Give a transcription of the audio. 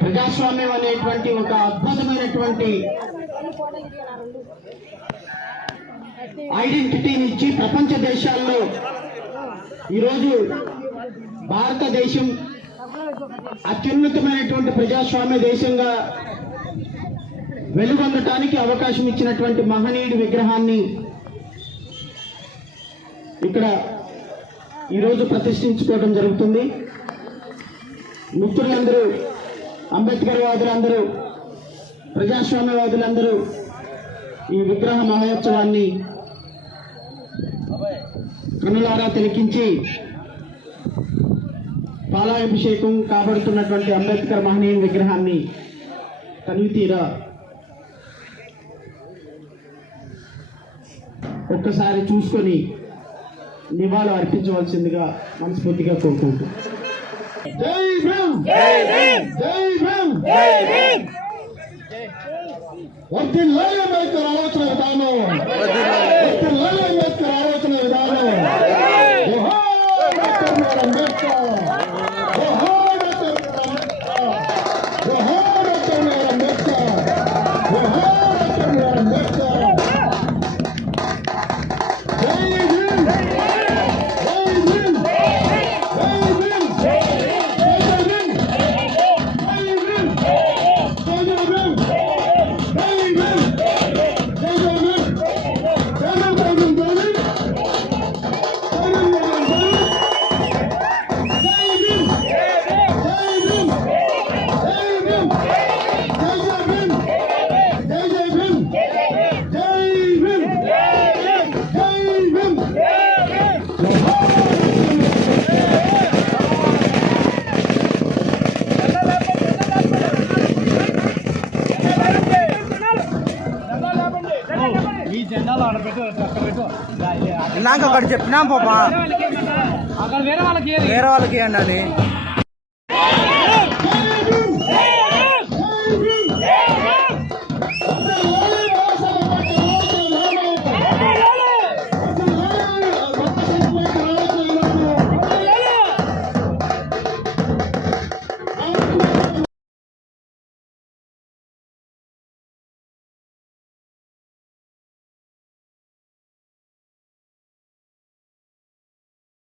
ప్రజాస్వామ్యం అనేటువంటి ఒక అద్భుతమైనటువంటి ఐడెంటిటీని ఇచ్చి ప్రపంచ దేశాల్లో ఈరోజు భారతదేశం అత్యున్నతమైనటువంటి ప్రజాస్వామ్య దేశంగా వెలుగొందటానికి అవకాశం ఇచ్చినటువంటి మహనీయుడి విగ్రహాన్ని ఇక్కడ ఈరోజు ప్రతిష్ఠించుకోవడం జరుగుతుంది. మిత్రులందరూ, అంబేద్కర్ వాదులందరూ, ప్రజాస్వామ్యవాదులందరూ ఈ విగ్రహ మహోత్సవాన్ని కనులారా తిలకించి పాలాభిషేకం కాబడుతున్నటువంటి అంబేద్కర్ మహనీయుని విగ్రహాన్ని తనివితీరా ఒక్కసారి చూసుకొని నివాళులు అర్పించవలసిందిగా మనస్ఫూర్తిగా కోరుకుంటూ జై భీమ్, జై భీమ్, జై భీమ్, జై భీమ్. వర్ధిల్లాలి అంబేద్కర్ ఆలోచన విధానం, వర్ధిల్లాలి అంబేద్కర్ ఆలోచన విధానం. జోహార్ డాక్టర్ బిఆర్ అంబేద్కర్, జోహార్ డాక్టర్ బిఆర్ అంబేద్కర్, జోహార్ డాక్టర్ బిఆర్ అంబేద్కర్, జోహార్ డాక్టర్ బిఆర్ అంబేద్కర్. జై భీమ్, జై భీమ్, జై భీమ్, జై భీమ్, జై భీమ్, జై భీమ్. నాకు ఒకటి చెప్పినా పాప వేరే వాళ్ళకి ఇవ్వండి.